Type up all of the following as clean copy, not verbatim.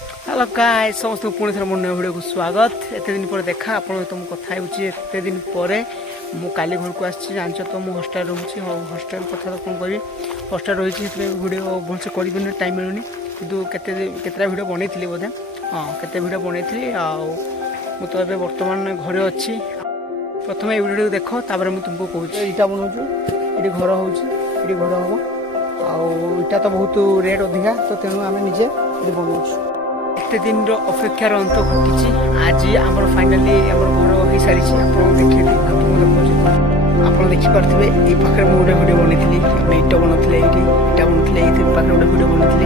Hello guys समस्त पुणी थर मोर नया वीडियो को स्वागत। एत दिन पर देखा आप तुम कथा एत दिन पर मुझे घर को आसी जान तो मुझे हस्टेल रोचे हस्टेल कथा तो कौन करी हस्टेल रही वीडियो भलसे कर टाइम मिलूनी कि केतटा वीडियो बनई बोधे हाँ केते वीडियो बनई तो ये बर्तमान घरे अच्छी प्रथम ये वीडियो देख तापर मुझे तुमको कहूँ इटा बनाऊँ ये घर हो घर हम आईटा तो बहुत रेट अधिका तो तेणु आम निजे ये बनाऊँ एत दिन अपेक्षार अंत घटी आज आम फाइनाली आम घर हो सारी आप देखिए आप देखिपे ये पाखे मुझे गोटे वीडियो बनई इट बनते इटा बनते ये पाखे गोटे वीडियो बनती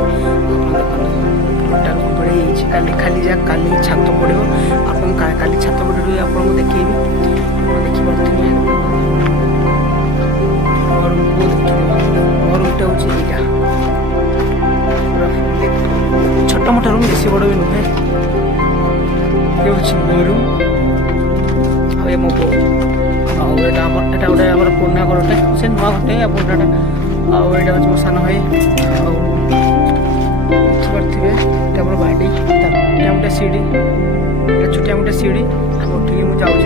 टोटाल कम्प्लीट काली खाली जा काली छात पड़ो आप काली छात पड़े आपको देखी देखिपे घर गोटे हूँ छोट मोट रूम बेसी बड़ भी नुहे ये हूँ रूम आ मो बो आटा गोटे पुराना घरटे से नुआ घरटे पुराना आटा हूँ मो सान भाई देखिपे ये बाड़ी गोटे सीढ़ी छोटिया गोटे सीढ़ी उठिकी मुझे उठी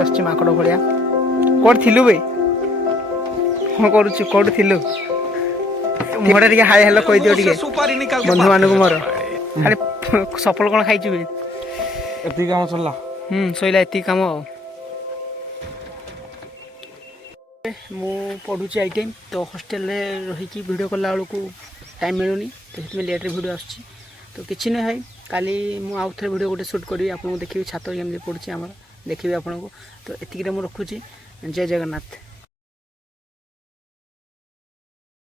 आसची माकड़ भाया कौट थिलु बे हाँ करुचु कौट थिलु मुहटा टे हाय हेलो कह दियो टे बंधु मानक मोर अरे सफल कौन खाई बे एति काम सरला सैला एति काम मु पढ़ुची आई टाइम तो हॉस्टेल रही वीडियो कला बेलू टाइम मिलूनी तो लेट वीडियो आसुची तो किसी ना है काली मु आउ थे वीडियो गोटे शूट करी आपको देखिए छात केमती पड़ुची आमर देखिए आपको तो एतिक रखुची जय जगन्नाथ।